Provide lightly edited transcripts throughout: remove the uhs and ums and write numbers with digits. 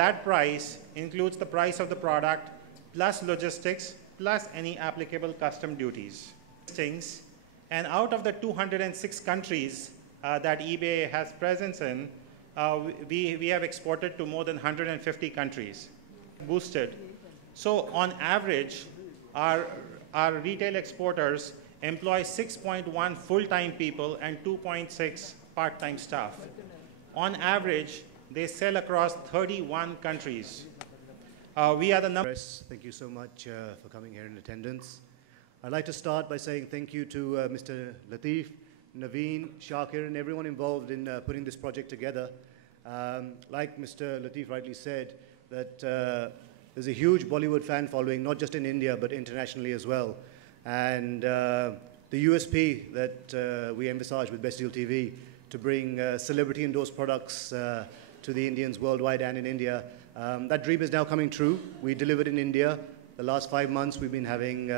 That price includes the price of the product, plus logistics, plus any applicable custom duties. And out of the 206 countries that eBay has presence in, we have exported to more than 150 countries. Boosted. So on average, our retail exporters employ 6.1 full-time people and 2.6 part-time staff. On average, they sell across 31 countries. We are the number. Thank you so much for coming here in attendance. I'd like to start by saying thank you to Mr. Latif, Naveen, Shakir, and everyone involved in putting this project together. Like Mr. Latif rightly said, that there's a huge Bollywood fan following, not just in India, but internationally as well. And the USP that we emphasize with Best Deal TV to bring celebrity-endorsed products to the Indians worldwide and in India, that dream is now coming true. We delivered in India. The last 5 months, we've been having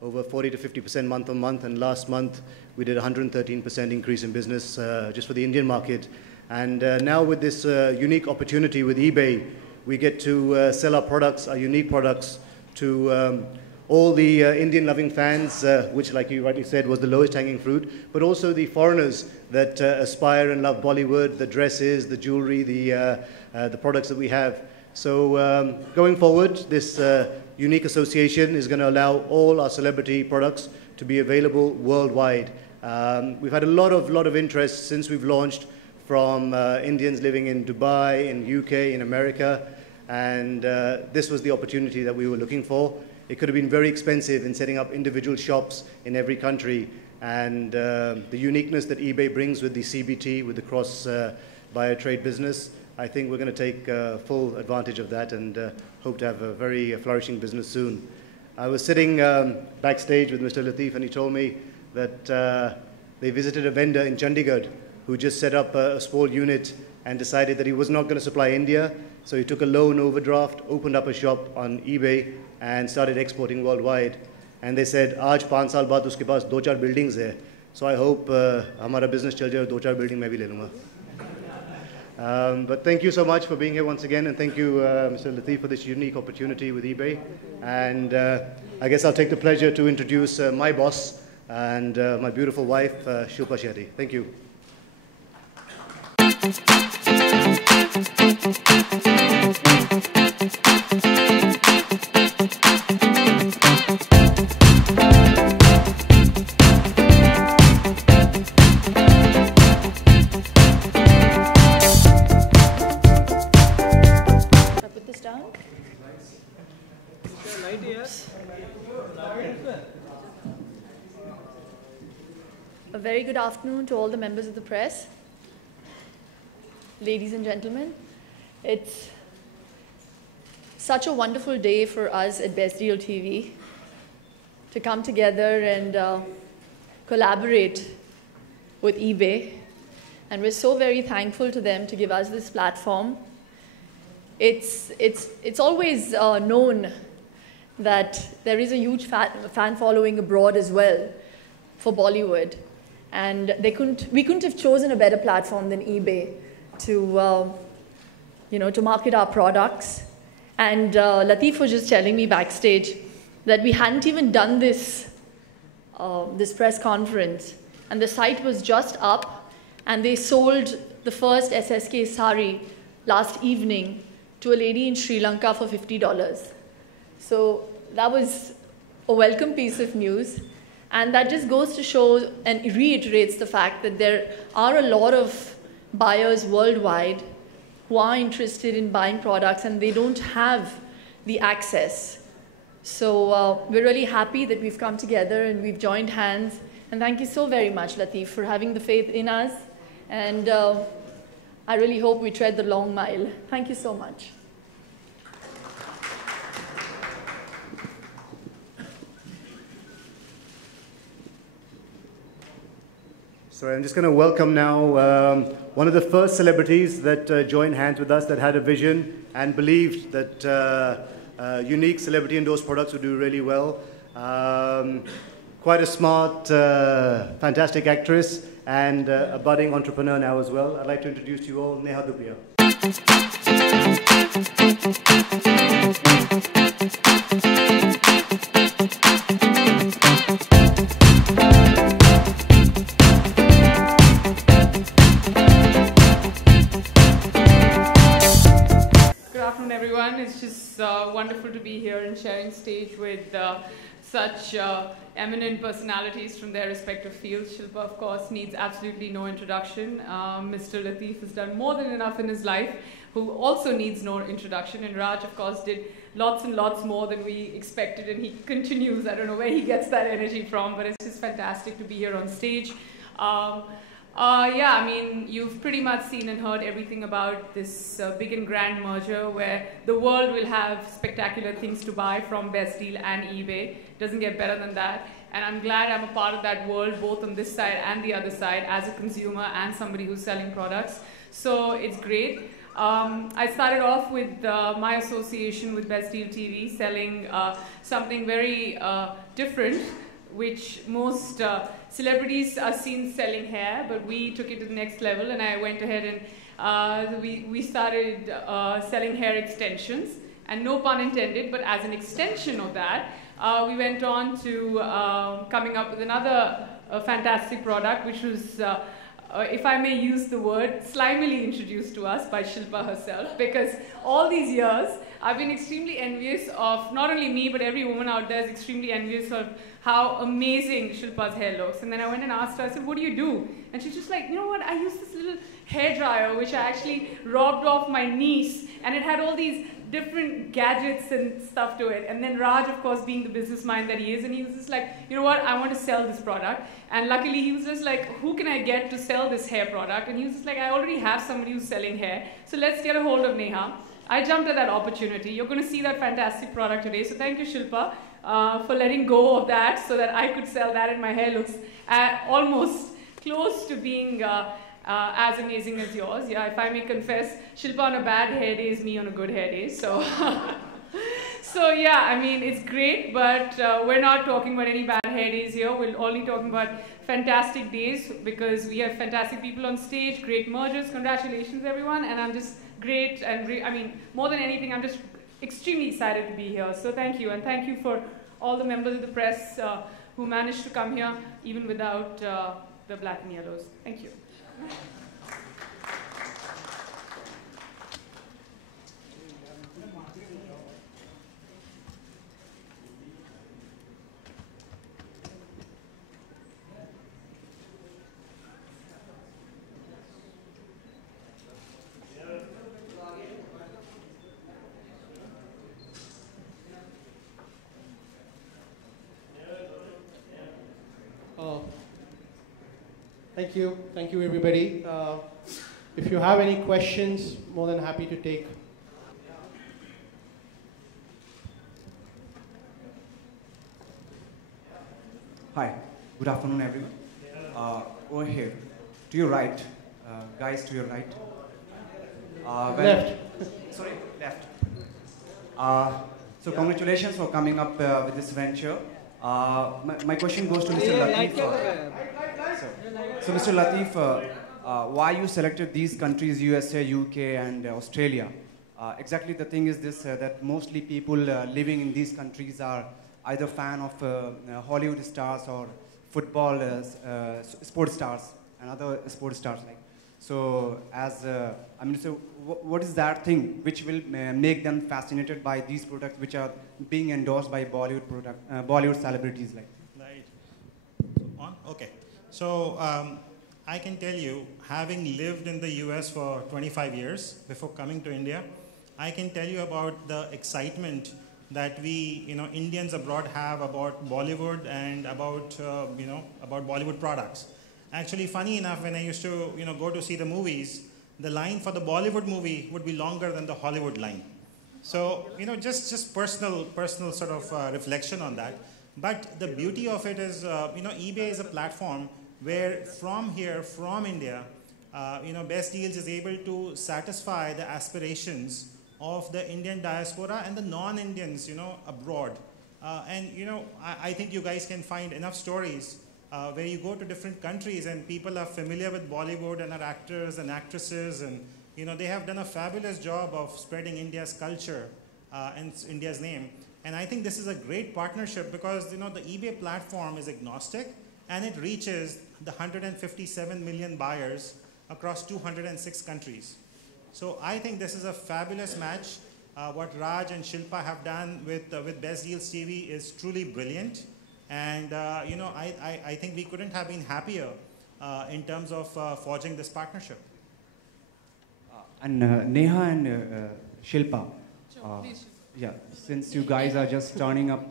over 40 to 50% month on month, and last month we did 113% increase in business just for the Indian market. And now with this unique opportunity with eBay, we get to sell our products, our unique products, to all the Indian-loving fans, which, like you rightly said, was the lowest hanging fruit, but also the foreigners that aspire and love Bollywood, the dresses, the jewelry, the products that we have. So going forward, this unique association is going to allow all our celebrity products to be available worldwide. We've had a lot of interest since we've launched from Indians living in Dubai, in UK, in America, and this was the opportunity that we were looking for. It could have been very expensive in setting up individual shops in every country, and the uniqueness that eBay brings with the CBT, with the cross-buyer trade business, I think we're going to take full advantage of that and hope to have a very flourishing business soon. I was sitting backstage with Mr. Latif, and he told me that they visited a vendor in Chandigarh who just set up a small unit and decided that he was not going to supply India. So he took a loan overdraft, opened up a shop on eBay, and started exporting worldwide. And they said, "Aaj 5 saal baad uske paas 2-4 buildings hai." So I hope hamara business chal jaye, 2-4 building main bhi le lunga. But thank you so much for being here once again, and thank you, Mr. Latif, for this unique opportunity with eBay. And I guess I'll take the pleasure to introduce my boss and my beautiful wife, Shilpa Shetty. Thank you. A very good afternoon to all the members of the press. Ladies and gentlemen, it's such a wonderful day for us at Best Deal TV to come together and collaborate with eBay. And we're so very thankful to them to give us this platform. It's always known that there is a huge fan following abroad as well for Bollywood. And we couldn't have chosen a better platform than eBay to, to market our products. And Latif was just telling me backstage that we hadn't even done this press conference, and the site was just up, and they sold the first SSK sari last evening to a lady in Sri Lanka for $50. So that was a welcome piece of news. And that just goes to show and reiterates the fact that there are a lot of buyers worldwide who are interested in buying products and they don't have the access. So we're really happy that we've come together and we've joined hands. And thank you so very much, Latif, for having the faith in us. And I really hope we tread the long mile. Thank you so much. So I'm just going to welcome now one of the first celebrities that joined hands with us, that had a vision and believed that unique celebrity-endorsed products would do really well. Quite a smart, fantastic actress and a budding entrepreneur now as well. I'd like to introduce to you all Neha Dupriya. Good afternoon, everyone. It's just wonderful to be here and sharing stage with such eminent personalities from their respective fields. Shilpa, of course, needs absolutely no introduction. Mr. Lateef has done more than enough in his life, who also needs no introduction. And Raj, of course, did lots and lots more than we expected, and he continues. I don't know where he gets that energy from, but it's just fantastic to be here on stage. Yeah, I mean, you've pretty much seen and heard everything about this big and grand merger where the world will have spectacular things to buy from Best Deal and eBay. Doesn't get better than that. And I'm glad I'm a part of that world, both on this side and the other side, as a consumer and somebody who's selling products. So it's great. I started off with my association with Best Deal TV, selling something very different, which most celebrities are seen selling hair, but we took it to the next level, and I went ahead and we started selling hair extensions, and no pun intended, but as an extension of that, we went on to coming up with another fantastic product, which was, if I may use the word, slimily introduced to us by Shilpa herself, because all these years, I've been extremely envious of, not only me, but every woman out there is extremely envious of how amazing Shilpa's hair looks. And then I went and asked her, I said, what do you do? And she's just like, you know what, I use this little hair dryer, which I actually robbed off my niece, and it had all these different gadgets and stuff to it. And then Raj, of course, being the business mind that he is, and he was just like, you know what, I want to sell this product. And luckily, he was just like, who can I get to sell this hair product? And he was just like, I already have somebody who's selling hair, so let's get a hold of Neha. I jumped at that opportunity. You're going to see that fantastic product today. So thank you, Shilpa, for letting go of that so that I could sell that, and my hair looks almost close to being as amazing as yours. Yeah, if I may confess, Shilpa on a bad hair day is me on a good hair day. So, so yeah, I mean, it's great, but we're not talking about any bad hair days here. We're only talking about fantastic days because we have fantastic people on stage, great mergers. Congratulations, everyone. And I'm just great, and I mean, more than anything, I'm just extremely excited to be here. So thank you, and thank you for all the members of the press who managed to come here even without the black and yellows. Thank you. Thank you everybody. If you have any questions, more than happy to take. Hi, good afternoon everyone. Over here, to your right, guys to your right. Left. Sorry, left. So congratulations for coming up with this venture. My question goes to Mr. Lateef. So Mr. Lateef, why you selected these countries, USA, UK and Australia? Exactly the thing is this, that mostly people living in these countries are either fan of Hollywood stars or football sports stars and other sports stars. Like. So as, I mean, so what is that thing which will make them fascinated by these products which are being endorsed by Bollywood celebrities like? Right. On? Okay. So I can tell you, having lived in the US for 25 years before coming to India, I can tell you about the excitement that we, Indians abroad have about Bollywood and about, about Bollywood products. Actually, funny enough, when I used to, go to see the movies, the line for the Bollywood movie would be longer than the Hollywood line. So, just personal sort of reflection on that. But the beauty of it is, eBay is a platform where from here, from India, Best Deals is able to satisfy the aspirations of the Indian diaspora and the non-Indians, abroad. And, I think you guys can find enough stories where you go to different countries and people are familiar with Bollywood and are actors and actresses and, they have done a fabulous job of spreading India's culture and India's name. And I think this is a great partnership because, the eBay platform is agnostic and it reaches the 157 million buyers across 206 countries. So I think this is a fabulous match. What Raj and Shilpa have done with Best Deals TV is truly brilliant. And, I think we couldn't have been happier in terms of forging this partnership. And Neha and Shilpa, since you guys are just turning up,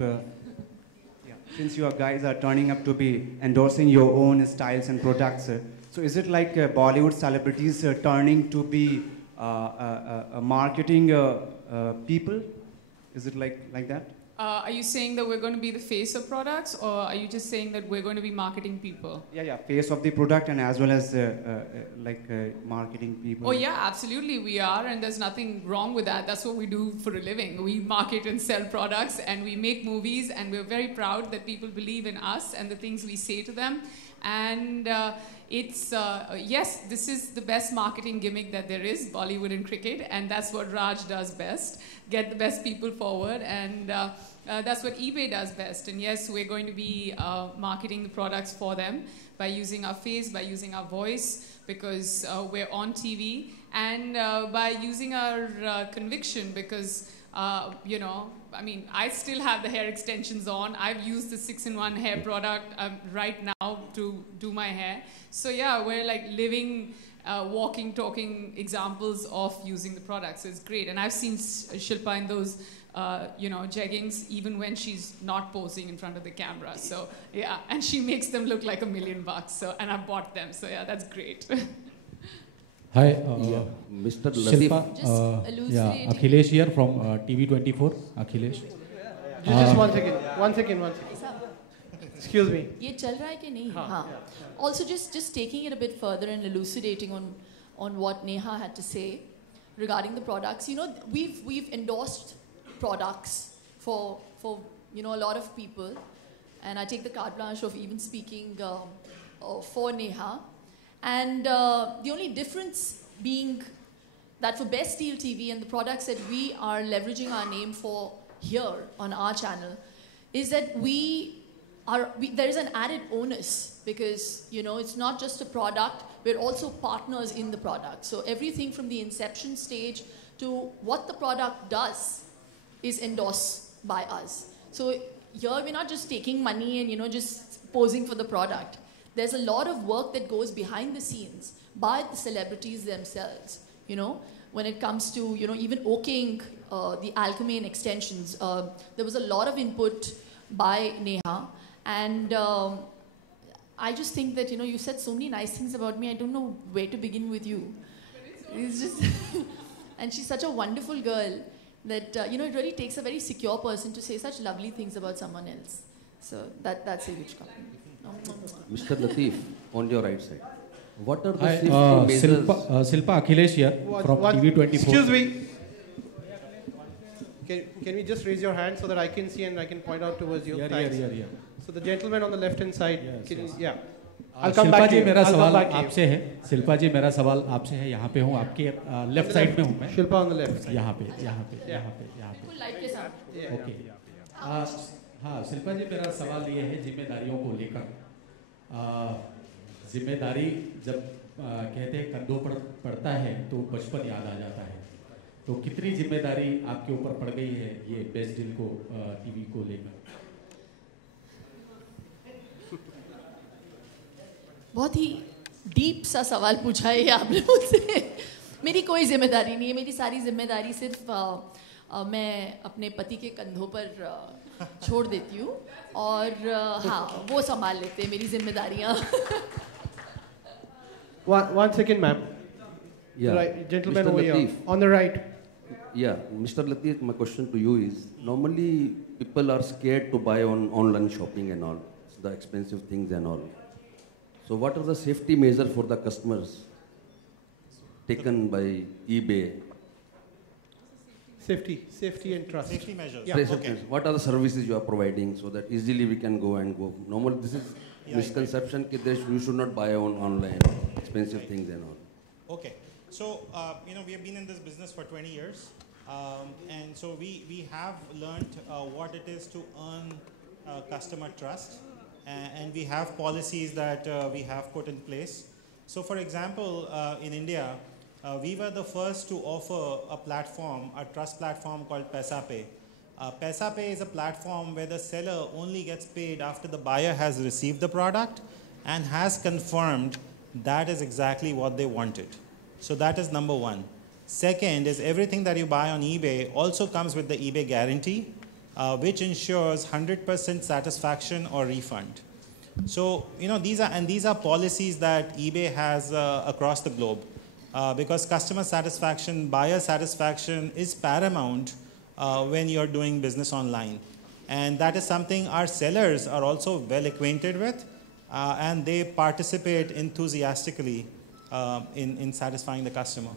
since you guys are turning up to be endorsing your own styles and products, so is it like Bollywood celebrities turning to be marketing people? Is it like that? Are you saying that we're going to be the face of products, or are you just saying that we're going to be marketing people? Yeah, face of the product and as well as marketing people. Oh yeah, absolutely we are, and there's nothing wrong with that. That's what we do for a living. We market and sell products, and we make movies, and we're very proud that people believe in us and the things we say to them. And yes, this is the best marketing gimmick that there is, Bollywood and cricket, and that's what Raj does best, get the best people forward, and that's what eBay does best. And yes, we're going to be marketing the products for them by using our face, by using our voice, because we're on TV, and by using our conviction, because I still have the hair extensions on. I've used the 6-in-1 hair product right now to do my hair. So yeah, we're like living, walking, talking examples of using the products. So it's great. And I've seen Shilpa in those, jeggings, even when she's not posing in front of the camera. So yeah, and she makes them look like $1 million. So, and I bought them. So yeah, that's great. Hi, Mr. Latif. Shilpa, Akhilesh here from TV24. Akhilesh. Just one second. Excuse me. ये चल रहा है कि नहीं? हाँ. Also, just taking it a bit further and elucidating on what Neha had to say regarding the products. We've endorsed products for a lot of people, and I take the carte blanche of even speaking for Neha. And the only difference being that for Best Deal TV and the products that we are leveraging our name for here on our channel is that there is an added onus because, it's not just a product, we're also partners in the product. So everything from the inception stage to what the product does is endorsed by us. So here we're not just taking money and, just posing for the product. There's a lot of work that goes behind the scenes by the celebrities themselves, when it comes to, even okaying the Alchemy extensions. There was a lot of input by Neha, and I just think that, you said so many nice things about me, I don't know where to begin with you. It's just, and she's such a wonderful girl that, it really takes a very secure person to say such lovely things about someone else. So that's a huge compliment. Mr. Latif, on your right side. What are the Hi, safety measures? Shilpa Akhilesh here from TV24. Excuse me. Can we just raise your hand so that I can see and I can point out towards you? Yeah. So the gentleman on the left-hand side. Yes. I'll come back to you. मेरा सवाल आपसे है. शिल्पा जी, मेरा सवाल आपसे है. यहाँ पे हूँ, आपके लेफ्ट साइड में हूँ मैं. Shilpa on the left. यहाँ पे. Okay. हाँ, शिल्पा जी, मेरा सवाल ये है जिम्मेदारियों को लेकर. जिम्मेदारी जब कहते हैं कंधों पर पड़ता है तो बचपन याद आ जाता है. तो कितनी जिम्मेदारी आपके ऊपर पड़ गई है ये बेस्ट डील को टीवी को लेकर? बहुत ही डीप सा सवाल पूछा है आपने मुझसे. मेरी कोई जिम्मेदारी नहीं है. मेरी सारी जिम्मेदारी सिर्फ मैं अपने पति के कंधों पर छोड़ देती हूँ और हाँ, वो संभाल लेते हैं मेरी जिम्मेदारियाँ. One second, ma'am. Yeah. Right, gentleman Mr. over Latif. here. On the right. Yeah, Mr. Latif, my question to you is, normally people are scared to buy on online shopping and all, the expensive things and all. So what are the safety measures for the customers taken by eBay? Safety and trust. Safety measures. Yeah. Okay. What are the services you are providing so that easily we can go? Normally this is misconception that you should not buy on online expensive things and all. Okay. So, we have been in this business for 20 years. And so we have learned what it is to earn customer trust. And we have policies that we have put in place. So for example, in India, we were the first to offer a platform, a trust platform called PaisaPay. PaisaPay is a platform where the seller only gets paid after the buyer has received the product and has confirmed that is exactly what they wanted. So that is number one. Second is everything that you buy on eBay also comes with the eBay guarantee, which ensures 100% satisfaction or refund. So, these are policies that eBay has across the globe because customer satisfaction, buyer satisfaction is paramount when you're doing business online. And that is something our sellers are also well acquainted with and they participate enthusiastically in satisfying the customer.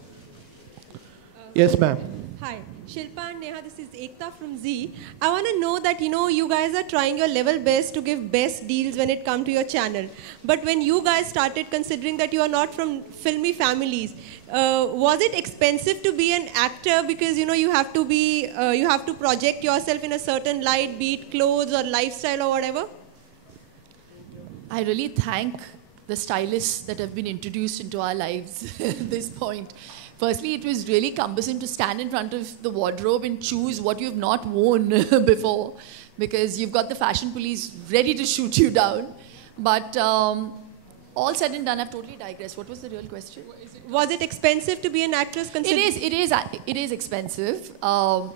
Yes, ma'am. Hi, Shilpa and Neha, this is Ekta from Z. I want to know that, you guys are trying your level best to give best deals when it comes to your channel. But when you guys started considering that you are not from filmy families, was it expensive to be an actor because, you have to project yourself in a certain light, be it clothes or lifestyle or whatever? I really thank the stylists that have been introduced into our lives at this point. Firstly, it was really cumbersome to stand in front of the wardrobe and choose what you have not worn before because you've got the fashion police ready to shoot you down. But all said and done, I've totally digressed. What was the real question? Was it expensive to be an actress? It is expensive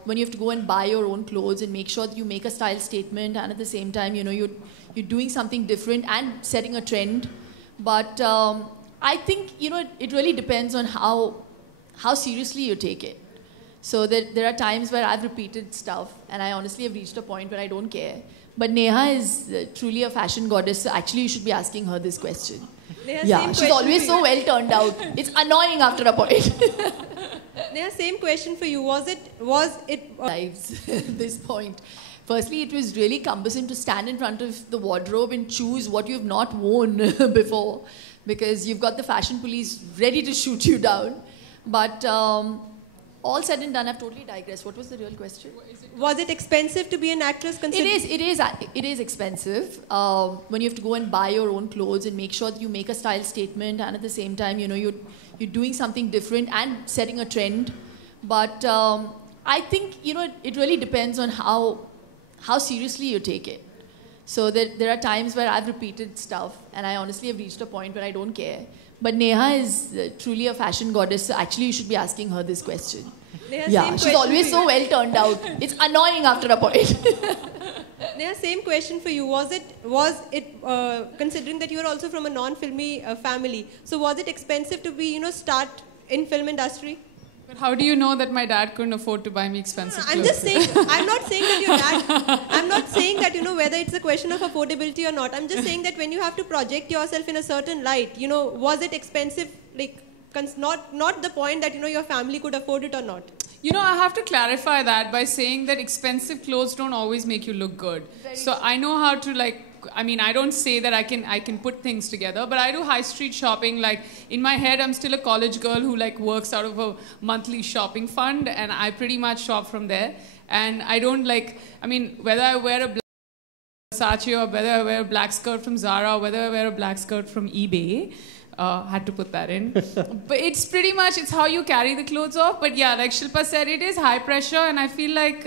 when you have to go and buy your own clothes and make sure that you make a style statement and at the same time, you're doing something different and setting a trend. But I think, it really depends on how seriously you take it. So there are times where I've repeated stuff and I honestly have reached a point where I don't care. But Neha is truly a fashion goddess, so actually you should be asking her this question. Neha, she's always so well turned out. It's annoying after a point. Neha, same question for you. Was it lives at this point? Firstly, it was really cumbersome to stand in front of the wardrobe and choose what you've not worn before because you've got the fashion police ready to shoot you down. But all said and done, I've totally digressed. What was the real question? Was it expensive to be an actress? It is expensive when you have to go and buy your own clothes and make sure that you make a style statement and at the same time, you're doing something different and setting a trend. But I think, it really depends on how seriously you take it. So there are times where I've repeated stuff and I honestly have reached a point where I don't care. But Neha is truly a fashion goddess, so actually you should be asking her this question. Neha, she's always so well turned out. It's annoying after a point. Neha, same question for you. Was it considering that you are also from a non-filmy family, so was it expensive to be, start in film industry? But how do you know that my dad couldn't afford to buy me expensive clothes? I'm just saying, I'm not saying that your dad, I'm not saying that, whether it's a question of affordability or not. I'm just saying that when you have to project yourself in a certain light, was it expensive, like, not the point that, your family could afford it or not? I have to clarify that by saying that expensive clothes don't always make you look good. So I know how to, I don't say that I can put things together, but I do high street shopping. Like, in my head, I'm still a college girl who, works out of a monthly shopping fund, and I pretty much shop from there. And I don't, whether I wear a black Versace or whether I wear a black skirt from Zara or whether I wear a black skirt from eBay, had to put that in. But it's pretty much, it's how you carry the clothes off. But yeah, like Shilpa said, it is high pressure, and I feel like,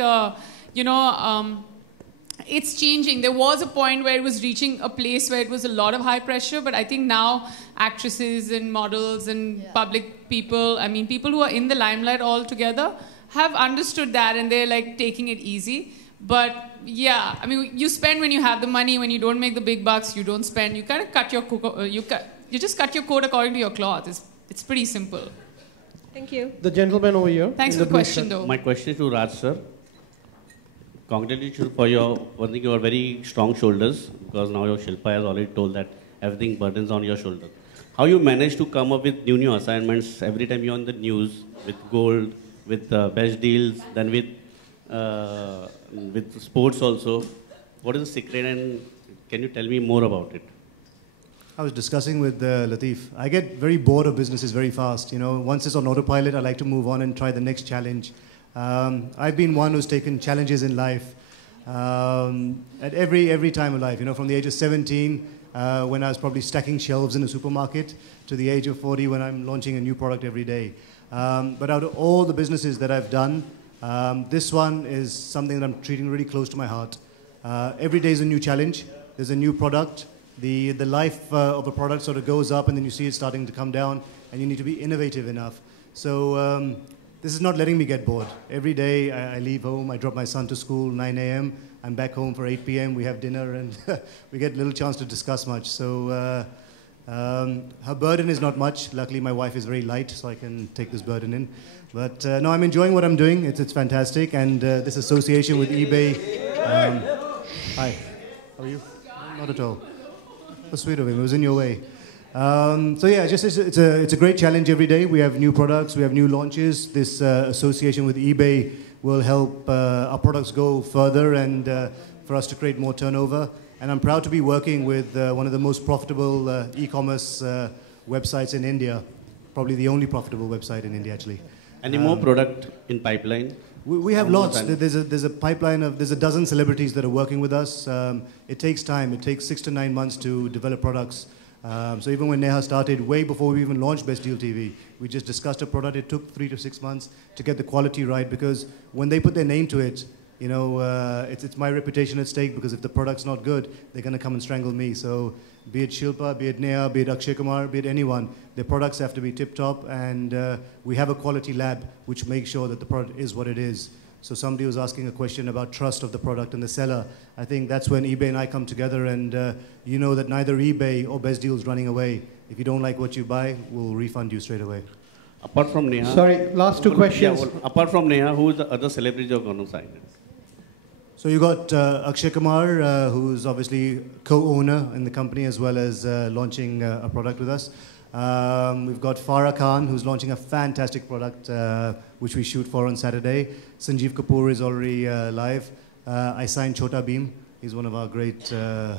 it's changing. There was a point where it was reaching a place where it was a lot of high pressure, but I think now actresses and models and public people, people who are in the limelight all together have understood that and they're taking it easy. But yeah, you spend when you have the money. When you don't make the big bucks, you don't spend. You kind of cut your you just cut your coat according to your cloth. It's pretty simple. Thank you. The gentleman over here. Thanks for the question, though. My question is to Raj sir. Congratulations for your very strong shoulders, because now your Shilpa has already told that everything burdens on your shoulder. How you manage to come up with new assignments every time you're on the news with gold, with best deals, then with sports also. What is the secret, and can you tell me more about it? I was discussing with Latif. I get very bored of businesses very fast. You know, once it's on autopilot, I like to move on and try the next challenge. I've been one who's taken challenges in life at every time of life. You know, from the age of 17, when I was probably stacking shelves in a supermarket, to the age of 40 when I'm launching a new product every day. But out of all the businesses that I've done, this one is something that I'm treating really close to my heart. Every day is a new challenge. There's a new product. The life of a product sort of goes up and then you see it starting to come down and you need to be innovative enough. So this is not letting me get bored. Every day I leave home, I drop my son to school, 9 a.m. I'm back home for 8 p.m. We have dinner and we get little chance to discuss much. So her burden is not much. Luckily my wife is very light so I can take this burden in. But no, I'm enjoying what I'm doing. It's fantastic. And this association with eBay. Hi, how are you? Not at all. So sweet of him, it was in your way. So yeah, just it's a great challenge every day. We have new products, we have new launches. This association with eBay will help our products go further and for us to create more turnover. And I'm proud to be working with one of the most profitable e-commerce websites in India. Probably the only profitable website in India, actually. Any more product in pipeline? We have lots. There's a pipeline of, there's a dozen celebrities that are working with us. It takes time. It takes 6 to 9 months to develop products. So even when Neha started, way before we even launched Best Deal TV, we just discussed a product. It took 3 to 6 months to get the quality right because when they put their name to it, you know, it's my reputation at stake because if the product's not good, they're going to come and strangle me. So be it Shilpa, be it Neha, be it Akshay Kumar, be it anyone, their products have to be tip-top and we have a quality lab which makes sure that the product is what it is. So somebody was asking a question about trust of the product and the seller. I think that's when eBay and I come together and you know that neither eBay or Best Deal is running away. If you don't like what you buy, we'll refund you straight away. Apart from Neha... Sorry, last two questions. Yeah, well, apart from Neha, who is the other celebrities you're going to sign in? So you got Akshay Kumar, who's obviously co-owner in the company as well as launching a product with us. We've got Farah Khan, who's launching a fantastic product, which we shoot for on Saturday. Sanjeev Kapoor is already live. I signed Chota Bheem. He's one of our great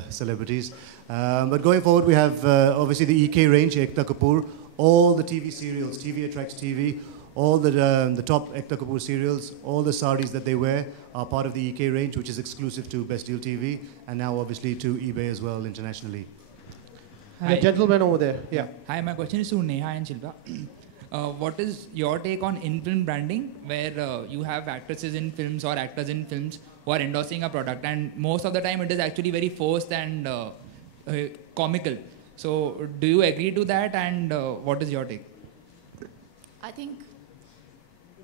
celebrities. But going forward, we have obviously the EK range, Ekta Kapoor, all the TV serials, TV Attracts TV, all the top Ekta Kapoor serials, all the saris that they wear are part of the EK range, which is exclusive to Best Deal TV, and now obviously to eBay as well internationally. Hi. The gentleman over there, yeah. Hi, my question is to Neha and Shilpa. What is your take on in-film branding, where you have actresses in films or actors in films who are endorsing a product, and most of the time it is actually very forced and comical. So, do you agree to that, and what is your take?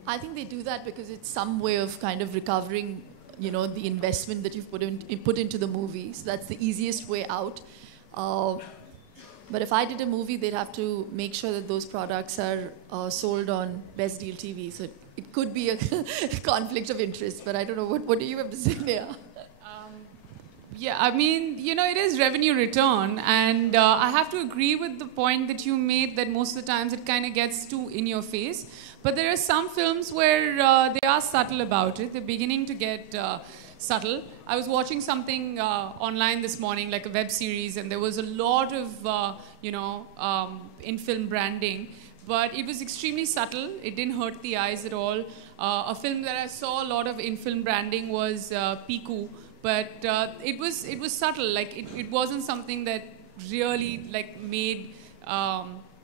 I think they do that because it's some way of kind of recovering, you know, the investment that you've put into the movie. So that's the easiest way out. But if I did a movie, they'd have to make sure that those products are sold on Best Deal TV. So it could be a conflict of interest, but I don't know. What do you have to say there? Yeah, I mean, you know, it is revenue return. And I have to agree with the point that you made that most of the times it kind of gets too in your face. But there are some films where they are subtle about it. They're beginning to get subtle. I was watching something online this morning, like a web series, and there was a lot of, in-film branding. But it was extremely subtle. It didn't hurt the eyes at all. A film that I saw a lot of in-film branding was Piku. But it was subtle. Like, it wasn't something that really, like, made...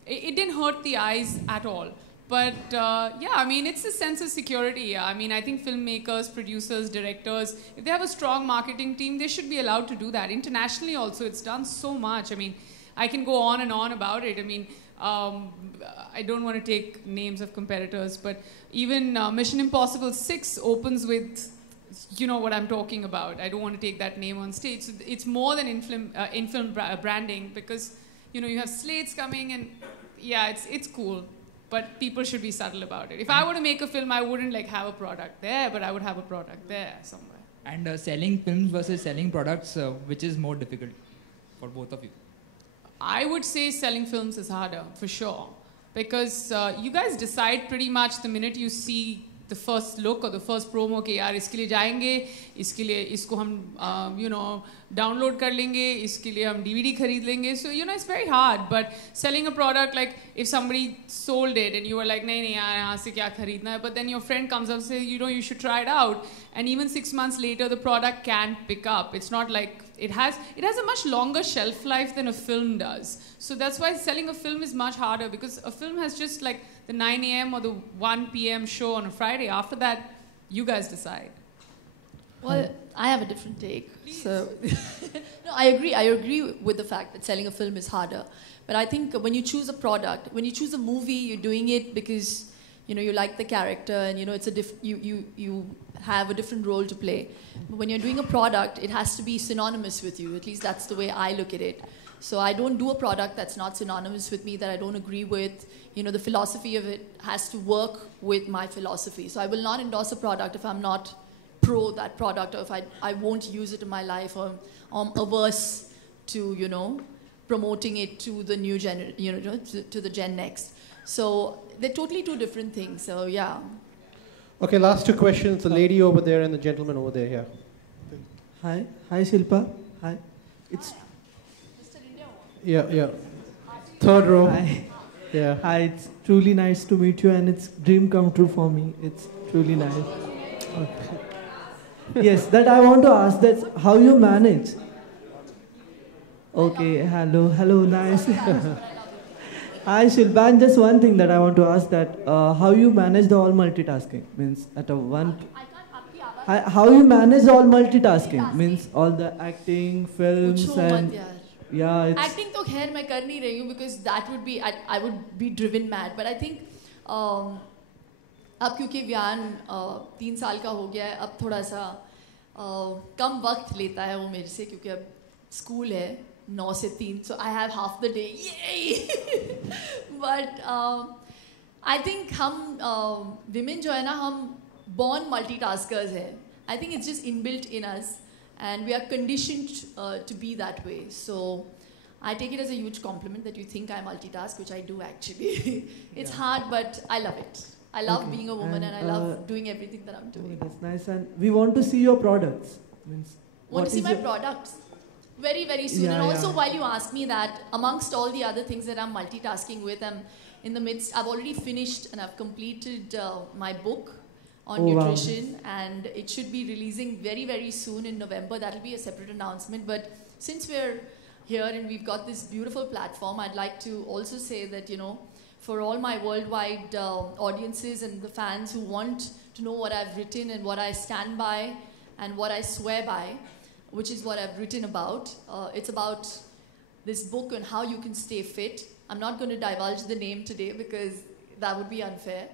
it didn't hurt the eyes at all. But yeah, I mean, it's a sense of security. I mean, I think filmmakers, producers, directors, if they have a strong marketing team, they should be allowed to do that. Internationally also, it's done so much. I mean, I can go on and on about it. I mean, I don't want to take names of competitors, but even Mission Impossible 6 opens with, you know what I'm talking about. I don't want to take that name on stage. So it's more than in-film branding because, you know, you have slates coming and yeah, it's cool. But people should be subtle about it. If I were to make a film, I wouldn't like have a product there, but I would have a product there somewhere. And selling films versus selling products, which is more difficult for both of you? I would say selling films is harder, for sure. Because you guys decide pretty much the minute you see the first look or the first promo कि यार इसके लिए जाएंगे, इसके लिए इसको हम you know download कर लेंगे, इसके लिए हम DVD खरीद लेंगे. So you know it's very hard. But selling a product, like if somebody sold it and you were like नहीं यार यहाँ से क्या खरीदना है, but then your friend comes up and says, you know, you should try it out, and even 6 months later the product can pick up. It's not like it has a much longer shelf life than a film does. So that's why selling a film is much harder, because a film has just like the 9 a.m. or the 1 p.m. show on a Friday. After that, you guys decide. Well, I have a different take. Please. So, no, I agree with the fact that selling a film is harder. But I think when you choose a product, when you choose a movie, you're doing it because you know you like the character, and you know it's you have a different role to play. But when you're doing a product, it has to be synonymous with you. At least that's the way I look at it. So I don't do a product that's not synonymous with me, that I don't agree with. You know, the philosophy of it has to work with my philosophy. So I will not endorse a product if I'm not pro that product, or if I won't use it in my life, or I'm averse to, you know, promoting it to the new gen, you know, to the Gen Next. So they're totally two different things. So yeah. Okay, last two questions. The lady over there and the gentleman over there. Yeah. Hi Shilpa. Hi. It's. Yeah. Third row. Hi. Yeah. Hi. It's truly nice to meet you, and it's dream come true for me. It's truly nice. Okay. Yes, that I want to ask. That's how you manage. Okay. Hello. Nice. Hi Shilpa, and just one thing that I want to ask, that how you manage the all multitasking, means at a one. How you manage all multitasking, means all the acting, films, and yeah. It's Acting तो खैर मैं कर नहीं रही हूँ, because that would be I would be driven mad. But I think अब क्योंकि व्यान 3 साल का हो गया है, अब थोड़ा सा कम वक्त लेता है वो मेरे से, क्योंकि अब स्कूल है 9 से 3, so I have half the day. Yay! But I think हम women जो है ना, हम born multitaskers हैं. I think it's just inbuilt in us, and we are conditioned to be that way. So I take it as a huge compliment that you think I multitask, which I do actually. It's hard, but I love it. I love being a woman, and I love doing everything that I'm doing. That's nice, and we want to see your products. Means want to see my products? Very, very soon. Yeah, and also, while you ask me that, amongst all the other things that I'm multitasking with, I'm in the midst, I've already finished and I've completed my book on nutrition, and it should be releasing very, very soon in November. That'll be a separate announcement. But since we're here and we've got this beautiful platform, I'd like to also say that, you know, for all my worldwide audiences and the fans who want to know what I've written and what I stand by and what I swear by, which is what I've written about. It's about this book on how you can stay fit. I'm not going to divulge the name today because that would be unfair.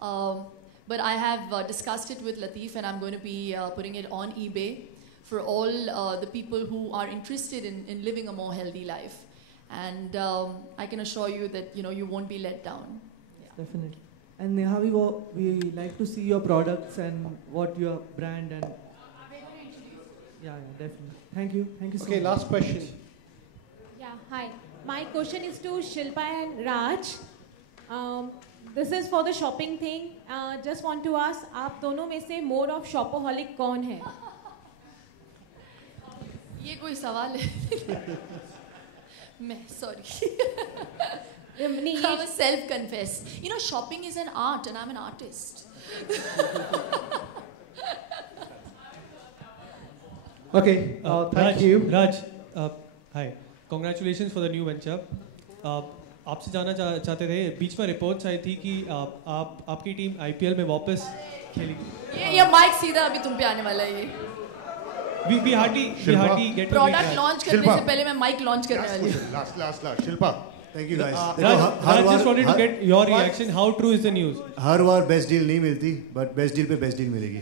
But I have discussed it with Latif, and I'm going to be putting it on eBay for all the people who are interested in living a more healthy life. And I can assure you that, you know, you won't be let down. Yeah. Definitely. And Neha, we like to see your products and what your brand and. Yeah, definitely. Thank you so much. Okay, last question. Yeah, hi. My question is to Shilpa and Raj. This is for the shopping thing. Just want to ask, आप दोनों में से more of shopaholic कौन है? ये कोई सवाल है? मैं sorry. I was self-confessed. You know, shopping is an art, and I'm an artist. Okay, thank you. Raj, hi. Congratulations for the new venture. आपसे जानना चाहते थे, बीच में रिपोर्ट्स आई थी कि आपकी टीम IPL में वापस खेलेगी. ये माइक सीधा अभी तुम पे आने वाला है ये. We hardly get product launch करने से पहले मैं माइक लॉन्च करने वाली हूँ. Last. Shilpa. Thank you guys. Raj, just wanted to get your reaction. How true is the news? Her bar best deal नहीं मिलती, but बेस्ट डील पे बेस्ट डील मिलेगी.